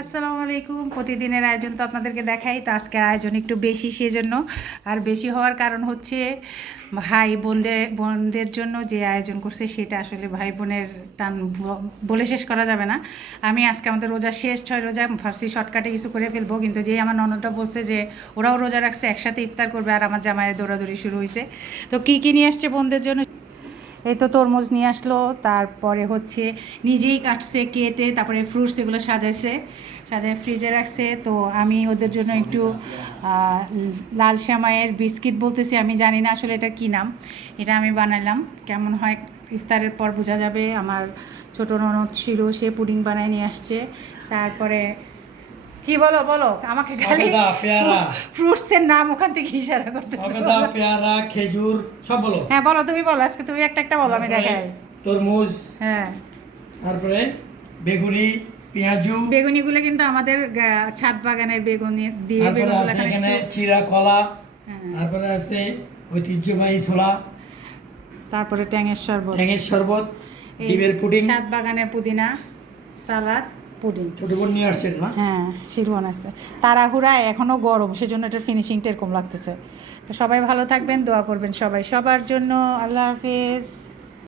আসসালামু আলাইকুম। প্রতিদিনের আয়োজন তো আপনাদেরকে দেখাই, তো আজকের আয়োজন একটু বেশি, সেজন্য। আর বেশি হওয়ার কারণ হচ্ছে ভাই বোনদের জন্য যে আয়োজন করছে সেটা আসলে ভাই বোনের টান বলে শেষ করা যাবে না। আমি আজকে আমাদের রোজা শেষ 6 রোজা, ভাবছি শর্টকাটে কিছু করে ফেলবো, কিন্তু যেই আমার ননদটা বলছে যে ওরাও রোজা রাখছে, একসাথে ইফতার করবে, আর আমার জামাইয়ের দৌড়াদৌড়ি শুরু হয়েছে। তো কী কী নিয়ে আসছে বোনদের জন্য, এই তো তরমুজ নিয়ে আসলো, তারপরে হচ্ছে নিজেই কাটছে কেটে, তারপরে ফ্রুটস এগুলো সাজায় ফ্রিজে রাখছে। তো আমি ওদের জন্য একটু লাল শ্যামাইয়ের বিস্কিট বলতেছি, আমি জানি না আসলে এটা কী নাম, এটা আমি বানাইলাম। কেমন হয় ইফতারের পর বোঝা যাবে। আমার ছোটো ননদ ছিল, সে পুডিং বানায় নিয়ে আসছে। তারপরে কি বলো বলো, আমাকে খালি ফ্রুটসের নাম ওখান থেকে ইশারা করতেছো। সবেদা, পেয়ারা, খেজুর সব বলো। হ্যাঁ বলো, তুমি বলো, আজকে তুমি একটা বলো, আমি দেখাই। তরমুজ, হ্যাঁ, তারপরে বেগুনি, পেঁয়াজু, বেগুনিগুলো কিন্তু আমাদের ছাদ বাগানের বেগুনি দিয়ে, তারপরে আছে এখানে চিরা কলা, তারপরে আছে ঐতিহ্যবাহী ছোলা, তারপরে ট্যাঙের শরবত, ডিমের পুডিং, ছাদ বাগানের পুদিনা সালাদ, পুডিং। ছোট বোন নিয়ে আসছেন না? হ্যাঁ, শিরওয়ান আছে। তাড়াহুড়ায় এখনও গরম, সেজন্য এটার ফিনিশিংটা এরকম লাগতেছে। তো সবাই ভালো থাকবেন, দোয়া করবেন সবাই সবার জন্য। আল্লাহ হাফিজ।